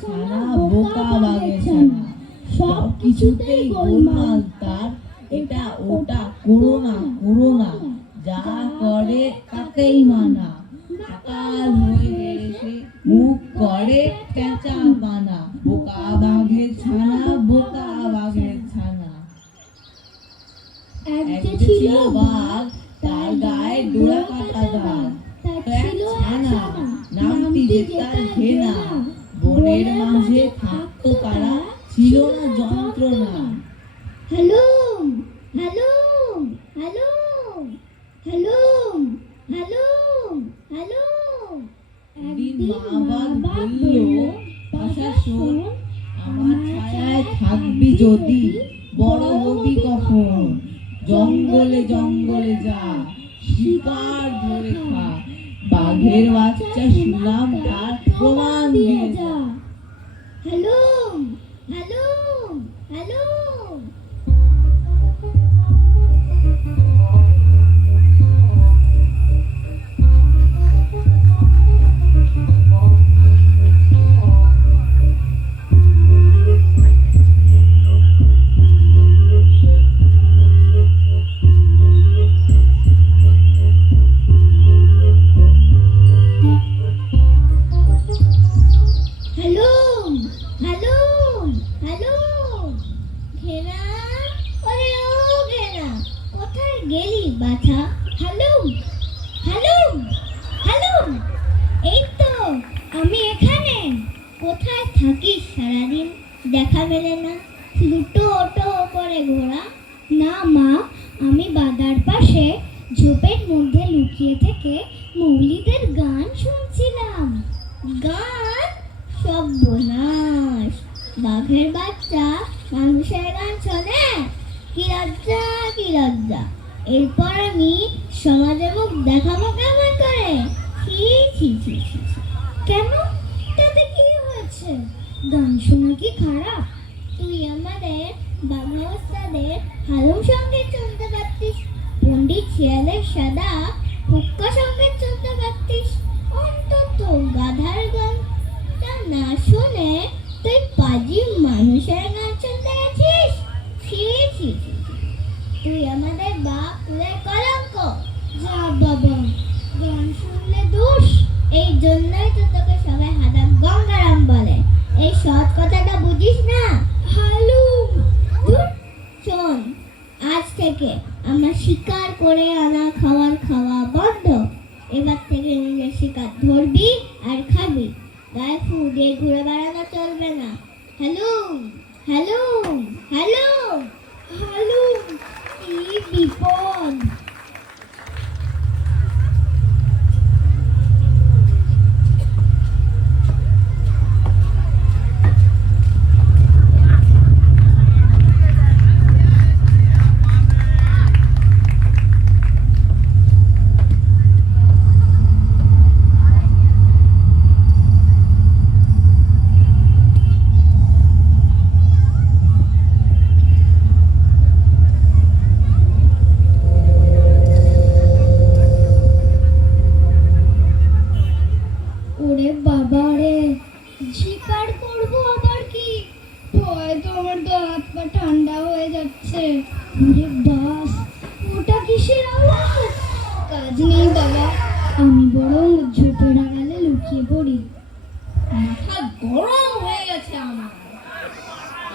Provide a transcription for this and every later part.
ছানা, বোকা বাঘের ছানা, সব কিছুতেই গোলমাল তার, এটা ওটা করো না, করো না, যা করে তাকেই মানা। সকাল হয়ে গেছে, মুখ করে পেঁচা কানা, বোকা বাঘের ছানা, বোকা বাঘের ছানা। এক যে ছিল বাঘ, তার গায়ে ডোরা কাটা দাগ, এক ছানা, নামটি যে তার ঘেনা, বনের মাঝে থাকতো তারা, ছিল না যন্ত্রণা। হালুম হালুম হালুম হালুম হালুম হালুম। একদিন মা বাঘ বলল, পাশা শোন, আমার ছায়ায় থাকবি যদি, বড় হবি কখন, জঙ্গলে জঙ্গলে যা, শিকার ধরে খা, বাঘের বাচ্চা শুনলাম তার প্রমাণ দিয়ে যা। হালুম হালুম হালুম। হালুম হালুম হালুম। ঘেনা, ওরে ও ঘেনা, কোথায় গেলি বাছা? হালুম হালুম হালুম। এই তো আমি এখানে। কোথায় থাকিস সারাদিন, দেখা মেলে না, লুটো ওটো করে ঘোরা? না মা, আমি বাদার পাশে ঝোপের মধ্যে লুকিয়ে থেকে মৌলিদের গান শুনছিলাম। গান? সর্বনাশ! বাঘের বাচ্চা মানুষের গান শোনে? কি লজ্জা, কি লজ্জা! এরপর আমি সমাজে মুখ দেখাবো কেমন করে? ছি ছি ছি ছি ছি। কেন? তাতে কি হয়েছে? গান শোনা কি খারাপ? তুই আমাদের বাংলাদেশদের হালুম সঙ্গীত শুনতে পারতিস, পণ্ডিত শিয়ালের সাদা হুক্কা সঙ্গীত শুনতে পারতিস, অন্তত গাধার গান না শুনে তুই পাজি মানুষের গান শুনতে গেছিস? ছি ছি ছি। তুই আমাদের বাপ কুলের কলঙ্ক। যা বাবা, গান শুনলে দোষ, এই জন্যই তো তোকে সবাই হাদা গঙ্গারাম বলে। এই সৎ কথাটা বুঝিস না? হালুম, শোন, আজ থেকে আমরা শিকার করে আনা খাওয়ার খাওয়া বন্ধ। এবার থেকে নিজের শিকার ধরবি আর খাবি, গায়ে ফু দিয়ে ঘুরে বেড়ানো চলবে না। হালুম হালুম হালুম হালুম। কি বিপদ! ওরে বাবা রে, শিকার করবো আবার কি? ভয় তো, আমার তো হাত পা ঠান্ডা হয়ে যাচ্ছে। ওরে বাস, ওটা কিসের আওয়াজ? কাজ নেই বাবা, আমি বরং ঝোপের আড়ালে লুকিয়ে পড়ি। মাথা গরম হয়ে গেছে আমার,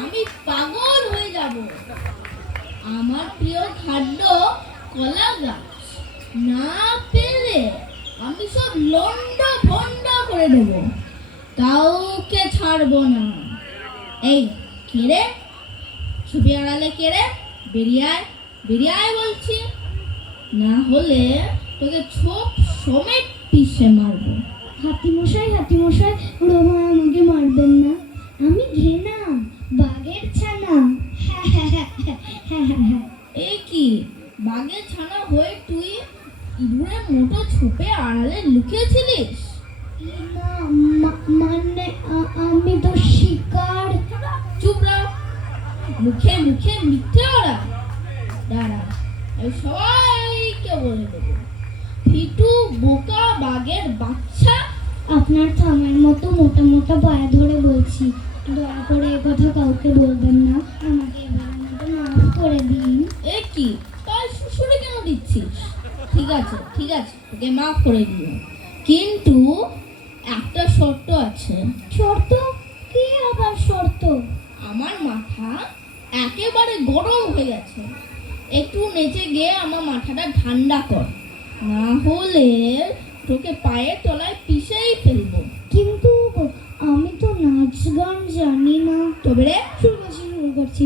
আমি পাগল হয়ে যাব। আমার প্রিয় খাদ্য কলা গাছ, না পেলে আমি সব লন্ড ভন্ড করে দেব, কাউকে ছাড়বো না। এই কে রে, ছবি আড়ালে কে রে? বেরিয়ে আয়, বেরিয়ে আয় বলছি, না হলে তোকে ছোপ সমেত পিষে মারবো। হাতিমশাই, হাতিমশাই, রোহা আমাকে মারবেন না, আমি ঘেনা, বাঘের ছানা। এ কি, বাঘের ছানা হয়ে তুই ইঁদুরের মোটো ছোপে আড়ালে লুকিয়েছিলিস? মানে আমি তো শিকার। চুপ রহ, মুখে মুখে মিথ্যে ওরা। দাঁড়া, আমি সবাইকে বলে দেবো, ফিটু বোকা বাঘের বাচ্চা আপনার থামের মতো মোটা মোটা পায়ে ধরে বলছি, দয়া করে এ কথা কাউকে বলবেন না। আমাকে এবারের মতো মাফ করে দিন। এ কি তাই শ্বশুরে কেন দিচ্ছিস? ঠিক আছে ঠিক আছে, তোকে মাফ করে দিলাম, কিন্তু একটা শর্ত আছে। শর্ত? কি আবার শর্ত? আমার মাথা একেবারে গরম হয়ে গেছে, একটু নেচে গিয়ে আমার মাথাটা ঠান্ডা কর, না হলে তোকে পায়ের তলায় পিষেই ফেলবো। কিন্তু আমি তো নাচ গান জানি না। তবে রে, শুরু করছি।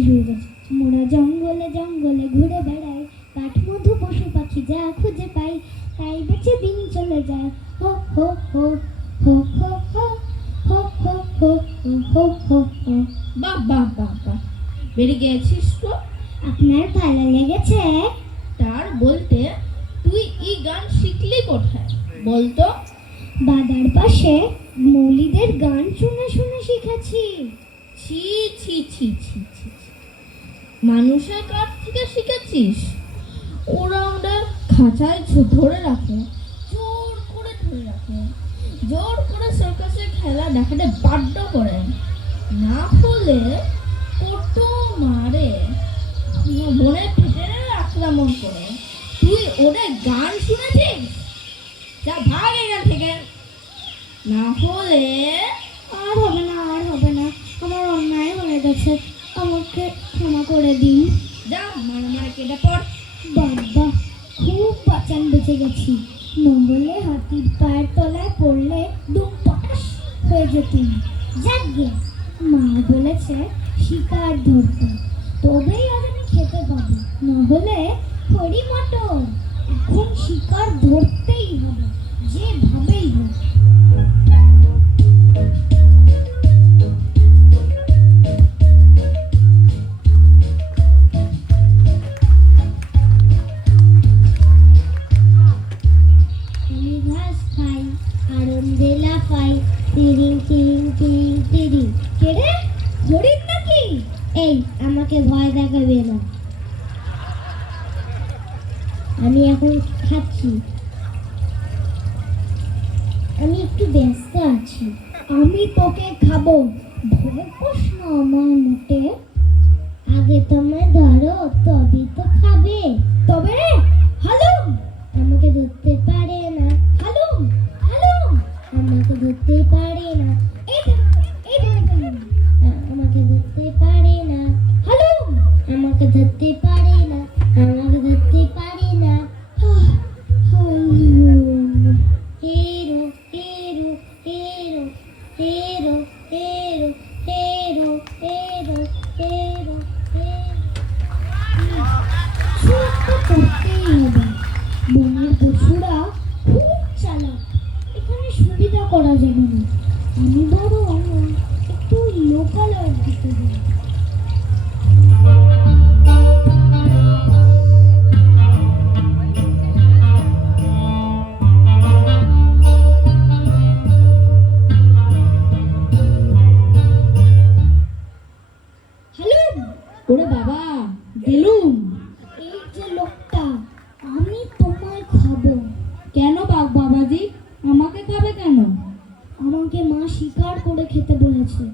মোরা জঙ্গলে জঙ্গলে ঘুরে বেড়াই, কাঠ মধু পশু পাখি যা খুঁজে পাই, তাই বেঁচে দিন চলে যায়। হো হো হো হো হো হো হো হো হো হো হো হো। বাহ বাহ বাহ বাহ, বেরিয়ে গেছিস তো। আপনার ভালো লেগেছে? তার বলতে তুই এই গান শিখলি কোথায় বলতো? বাদার পাশে মৌলিদের গান শুনে শুনে শিখেছি। ছি ছি ছি ছি ছি, মানুষের কাছ থেকে শিখেছিস? ওরা ওদের খাঁচায় ধরে রাখে, জোর করে ধরে রাখে, জোর করে সার্কাসের খেলা দেখাতে বাধ্য করে, না হলে কত মারে, মনে ফেটে আক্রমণ করে। তুই ওদের গান শুনেছিস? যা ভাগ এখান থেকে, না হলে। আর হবে না, আর হবে না, আমার অন্যায় হয়ে গেছে, আমাকে ক্ষমা করে দিন। যা মারা কেটে পড়। বাবা, খুব বাঁচান, বেঁচে গেছি। নঙ্গলে হাতির পায়ের তলায় পড়লে দুম পটাশ হয়ে যেতেন। যাকগে, মা বলেছে শিকার ধরতে, তবেই আজ আমি খেতে পাবো, না হলে হরি মটর। এখন শিকার ধরতেই হবে, যেভাবেই হোক। আমি ঘাস খাই, আনন্দে লাফাই, তিরিং তিরিং তিরিং তিরিং। কে রে, হরিণ নাকি? এই, আমাকে ভয় দেখাবে না, আমি এখন খাচ্ছি। আমি একটু ব্যস্ত আছি। আমি তোকে খাবো, ভয় পাস না আমার মোটে। আগে তোমায় ধরো, তবে তো খাবে। তবে রে, হালুম, আমাকে ধরতে পারে না। হালুম হালুম, আমাকে ধরতে পারে না। এই ধরো, এই ধরে ফেলুন। আমাকে ধরতে পারে না। হালুম, আমাকে ধরতে পারে না, আমাকে ধরতে পারে না। হালুম, হেরো হেরো হেরো হেরো হেরো হেরো হেরো হেরো হেরো। সুরক্ষা করতেই হবে, বনের পশুরা খুব চালাক, এখানে সুবিধা করা যাবে না। আমি বরং একটু লোকালয়ের দিকে যাই। ওরে বাবা, গেলুম। এই যে লোকটা, আমি তোমায় খাবো। কেন বাবাজি, আমাকে খাবে কেন? আমাকে মা শিকার করে খেতে বলেছে,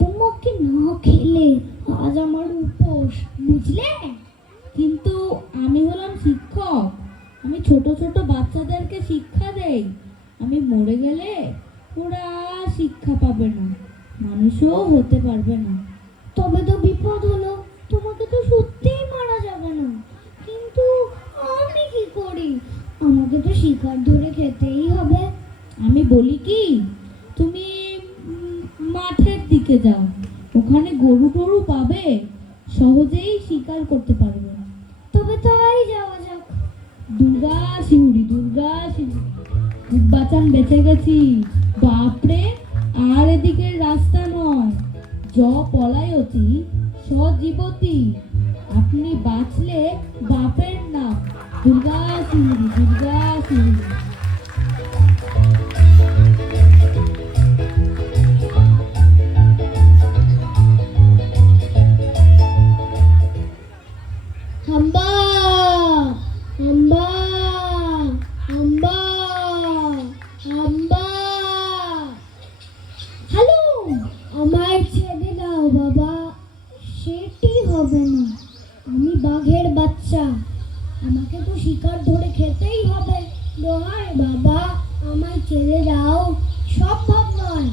তোমাকে না খেলে আজ আমার উপোস, বুঝলে? কিন্তু আমি হলাম শিক্ষক, আমি ছোট ছোট বাচ্চাদেরকে শিক্ষা দেই, আমি মরে গেলে ওরা শিক্ষা পাবে না, মানুষও হতে পারবে না। তবে তো বিপদ হলো, তোমাকে তো সত্যিই মারা যাবে না, কিন্তু আমি কি করি? আমাকে তো শিকার ধরে খেতেই হবে। আমি বলি কি, তুমি মাঠের দিকে যাও, ওখানে গরু টরু পাবে, সহজেই শিকার করতে পারবে। তবে তাই যাওয়া যাক। দুর্গা শিউরি, দুর্গা শিউরি, বাঁচান, বেঁচে গেছি। বাপরে, আর এদিকের রাস্তা নয়, জ পলায়তি সজীবতী, আপনি বাঁচলে বাপের নাম। দুর্গা শিউরি, দুর্গা শিউরি। হাম্বা হাম্বা হাম্বা হাম্বা আমায় ছেড়ে দাও বাবা, সেটি হবে না। আমি বাঘের বাচ্চা, আমাকে তো শিকার ধরে খেতেই হবে। দোহাই বাবা, আমায় ছেড়ে দাও। সম্ভব নয়,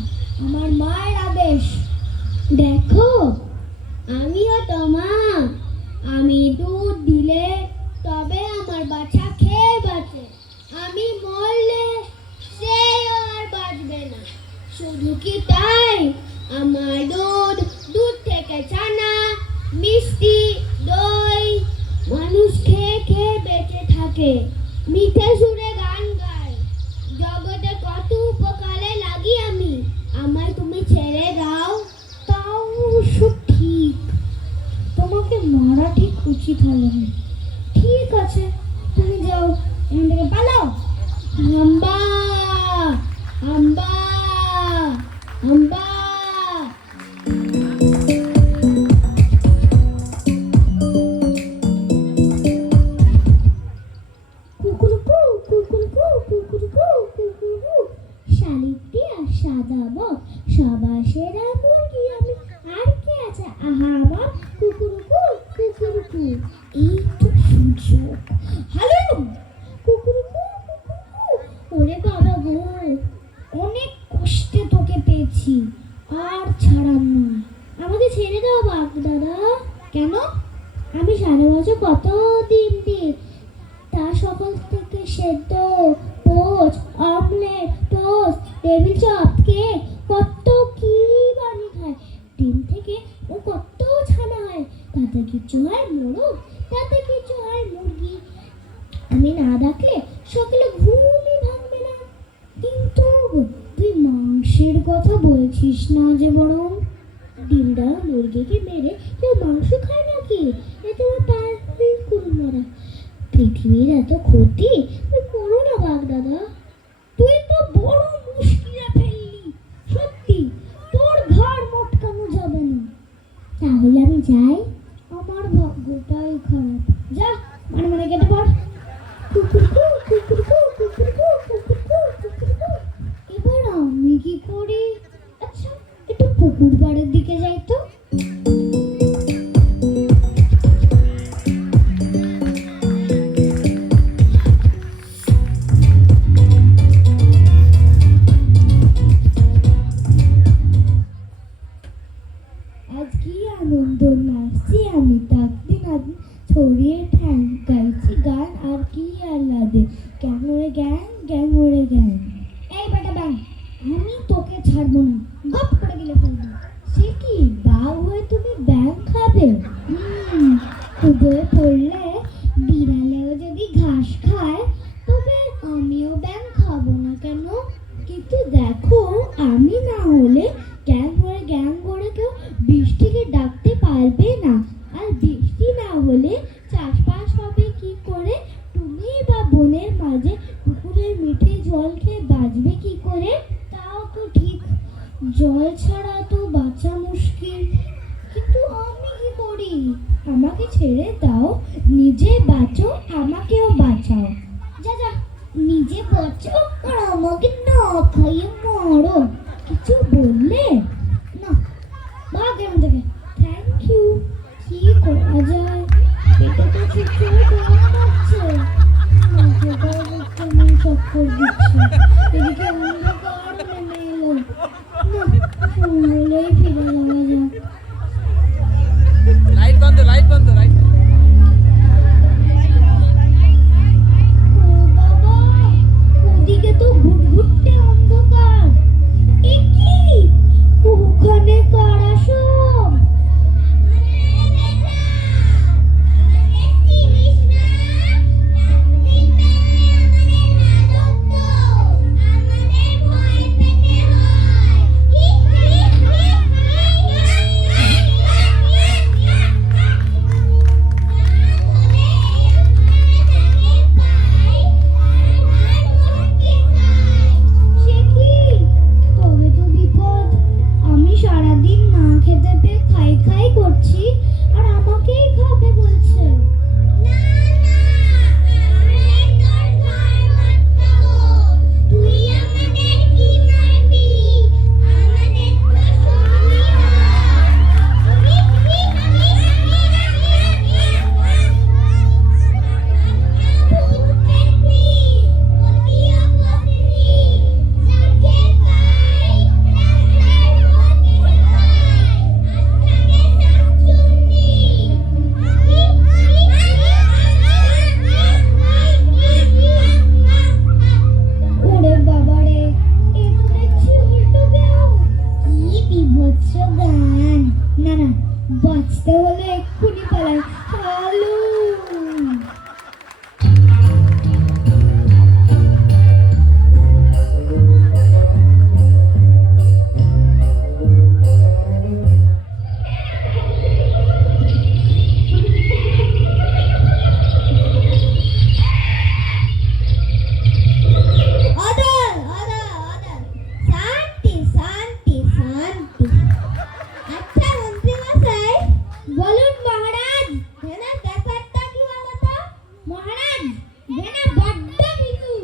আমার মায়ের আদেশ। দেখো, আমিও তো মা, আমি দুধ দিলে তবে আমার বাচ্চা খেয়ে বাঁচে। আমি মরলে সেও আর বাঁচবে না। শুধু কি তাই, আমার দুধ থেকে ছানা, মিষ্টি, দই মানুষ খেয়ে খেয়ে বেঁচে থাকে, মিঠে সুরে গান গায়। জগতে কত উপকারে লাগি আমি, আমায় তুমি ছেড়ে দাও। তাও ঠিক, তোমাকে মারা ঠিক উচিত হয়নি। ঠিক আছে, তুমি যাও, এখান থেকে পালাও। আম্বা, আম্বা, আম্বা। কুকুরকু, কুকুরকু, কুকুরকু, কুকুরকু। শালিকটি আর সাদা বক, সবার সেরা মুরগি আমি। আর কে আছে? আহা আমার কুকুরকু, কুকুরকু। এই তো সুযোগ। হ্যালো কুকুরকু, কুকুরকু। ওরে বাবা গো, অনেক কষ্টে তোকে পেয়েছি, আর ছাড়ার নয়। আমাকে ছেড়ে দাও বাঘ দাদা। কেন? আমি 7 বছর কত দিন দিন তার সকল থেকে সেদ্ধ, poach, omelette, toast, table chop, cake, কত কি বানিয়ে খায়। ডিম থেকে ও কত ছানা হয়, তাতে কিছু হয় মোরগ, তাতে কিছু হয় মুরগি। আমি না ডাকলে সকালে ঘুমই ভাঙবে না। কিন্তু তুই মাংসের কথা বলছিস না যে বরং? ডিমটা মুরগিকে মেরে কেউ মাংস খায় নাকি? এ তো তার কুলমারা। পৃথিবীর এত ক্ষতি তুই করো না বাঘ দাদা। তুই তো বড় মুশকিলে ফেললি, সত্যি তোর ঘর মটকানো যাবে না। তাহলে আমি যাই? আমার ভাগ্যটাই খারাপ। যা, মানে মানে কেটে পড়। কুকুরকু, কুকুরকু, কুকুরকু, কুকুরকু, কুকুরকু। এবার আমি কি করি? আচ্ছা, একটু পুকুর পাড়ের দিকে যাই তো। আজ কি আনন্দ, নাচছি আমি ডাকতে নাচি, ছড়িয়ে ঠ্যাং গাইছি গান, আর কি আহ্লাদে। গ্যাং ওরে গ্যাং, গ্যাং ওরে গ্যাং। এই বেটা ব্যাং, আমি তোকে ছাড়বো না, গপ করে গেলে ফেলবো। সে কি, বাঘ হয়ে তুমি ব্যাং খাবে? খুদয়ে পড়লে বিড়ালেও যদি ঘাস খায়, তবে আমিও ব্যাং খাবো না কেন? কিন্তু দেখো, আমি না হলে গ্যাং করে কেউ বৃষ্টিকে ডাকতে পারবে না। আর বৃষ্টি না হলে চাষবাস হবে কি করে? তুমি বা বনের মাঝে পুকুরের মিঠে জল খেয়ে বাঁচবে কি করে? তাও তো ঠিক, জল ছাড়া তো বাঁচা মুশকিল। কিন্তু আমি কি করি? আমাকে ছেড়ে দাও, নিজে বাঁচো, আমাকেও বাঁচাও। যা যা, নিজে বাঁচো আর আমাকে না খাইয়ে মরো। কিছু বললে না, বাঘ এখান থেকে। Thank you. কি করা যায়? এটা তো ঠিক করে গরম লাগছে, মাথাটাও কেমন চক্কর দিচ্ছে, এদিকে অন্ধকার নেমে এলো। না, জঙ্গলেই ফিরে যাওয়া যাক। লাইট বন্ধ, লাইট বন্ধ, লাইট। ও বাবা, ওদিকে তো ঘুটঘুটে অন্ধকার। এ কি? ওখানে কারা সব? সে কি? তবে তো বিপদ। আমি সারাদিন না খেতে পেয়ে খাই খাই করছি, আর আমাকেই খাবে বলছে। তুই আমাদের কি মারবি? আমাদের তো সবই গান। না না, বাঁচতে হলে এক্ষুনি পালাই। হ্যালো। অর্ডার অর্ডার অর্ডার, শান্তি শান্তি শান্তি। আচ্ছা মন্ত্রী মশাই, বলুন মহারাজ, ভেনার ব্যাপারটা কি বলতো? মহারাজ, ভেনা বড্ড ভীতু।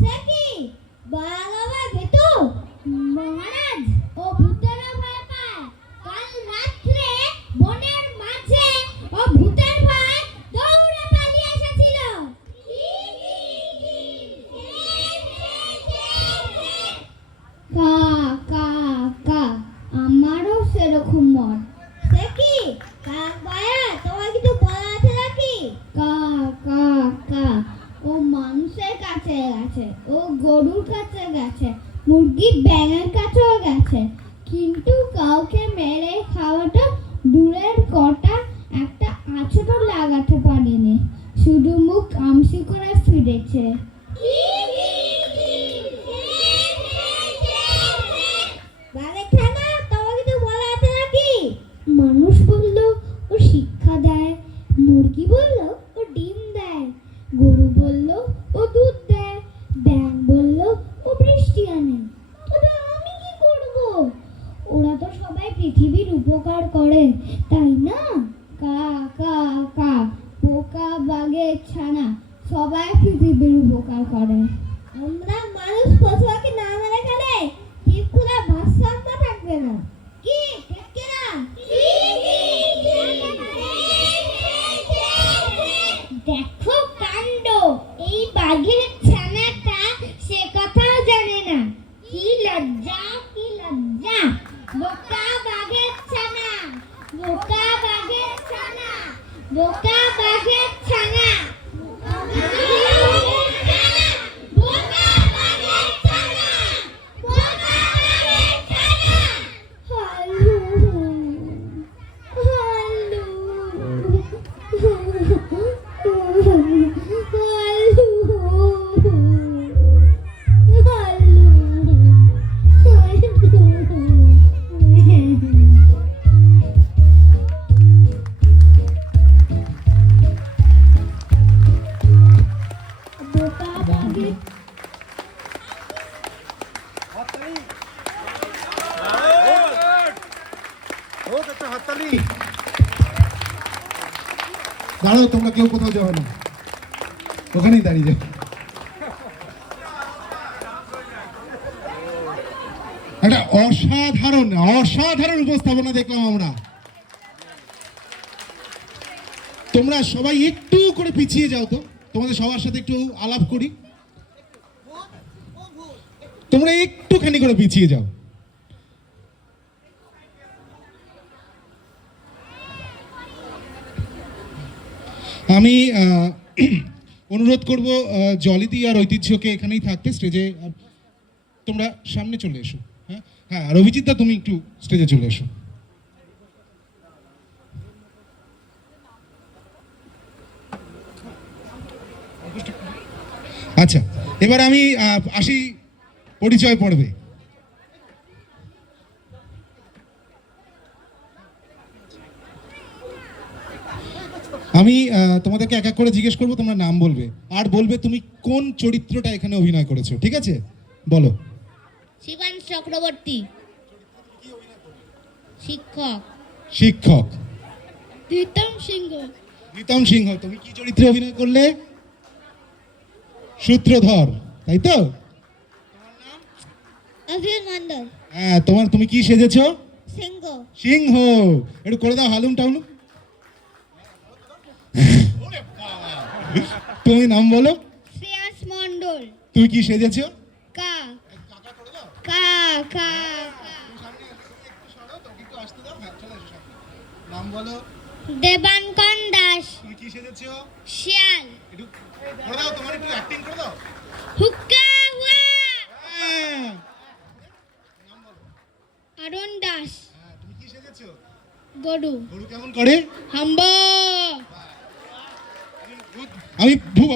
সে কি বাগাবার ভীতু? মহারাজ, ও ভূতেরও ভয় পায়। কাল রাত্রে বনের মাঝে ও ভূতের ভয় দৌড়ে পালিয়ে এসেছিল। কা কা কা, আমারও সেরকম মন। সে কি কাক বায়া, তোমার কিছু বলা আছে নাকি? কা কা কা, ও মানুষের কাছে গেছে, ও গরুর কাছে গেছে, মুরগি ব্যাঙের কাছেও গেছে, কিন্তু কাউকে মেরে খাওয়াটা দূরের কথা, একটা আঁচড়ও লাগাতে পারেনি, শুধু মুখ আমসি করে ফিরেছে। মানুষ বলল ও শিক্ষা দেয়, মুরগি বলল ও ডিম দেয়, গরু বলল ও দুধ দেয়, ব্যাঙ বলল ও বৃষ্টি আনে। তবে আমি কি করব? ওরা তো সবাই পৃথিবীর উপকার করে, তাই না? কা কা কা, পোকা বাঘের ছানা সবাই পৃথিবীর উপকার করে। আমরা মানুষ পশুকে না মেরে খেলে জীবগুলা ভারসাম্য থাকবে না। কি ঠিক কিনা? দেখো কাণ্ড, এই বাঘের ছানাটা সে কথাও জানে না। কি লজ্জা, কি লজ্জা! বোকা বাঘের ছানা, বোকা বাঘের ছানা, বোকা বাঘের ছানা, বোকা বাঘের ছানা, বোকা বাঘের ছানা, বোকা বাঘের ছানা। হ্যালো হ্যালো দাঁড়াও, তোমরা কেউ কোথাও যাবে না, ওখানেই দাঁড়িয়ে যাও। একটা অসাধারণ অসাধারণ উপস্থাপনা দেখলাম আমরা। তোমরা সবাই একটু করে পিছিয়ে যাও তো, তোমাদের সবার সাথে একটু আলাপ করি। তোমরা একটুখানি করে পিছিয়ে যাও। আমি অনুরোধ করব জলিদি আর ঐতিহ্যকে এখানেই থাকতে, স্টেজে তোমরা সামনে চলে এসো। হ্যাঁ হ্যাঁ, আর অভিজিৎদা তুমি একটু স্টেজে চলে এসো। আচ্ছা, এবার আমি আসি পরিচয় পর্বে। আমি তোমাদেরকে এক এক করে জিজ্ঞেস করবো, তোমরা নাম বলবে আর বলবে তুমি কোন চরিত্রটা এখানে অভিনয় করেছো, ঠিক আছে? বলো। শিবান চক্রবর্তী, শিক্ষক। শিক্ষক। প্রীতম সিংহ। প্রীতম সিংহ, তুমি কি চরিত্রে অভিনয় করলে? সূত্রধর, তাই তো? অভিল মন্ডল। হ্যাঁ, তুমি কি সেজেছো? সিংহ। সিংহ। একটু করে দাও হালুম টাউন। তুমি নাম বলো। শ্রেয়াস মন্ডল। তুমি কি সেজেছো? কা কা কা। নাম বলো। দেবাঙ্কন দাস। তুমি কি সেজেছো? শিয়াল। একটু করে দাও, তোমার একটু অ্যাক্টিং করে দাও। হুক্কা হুয়া। হ্যাঁ। অরুণ দাস। তুমি গরু গরু কেমন করে? হাম্বা আমি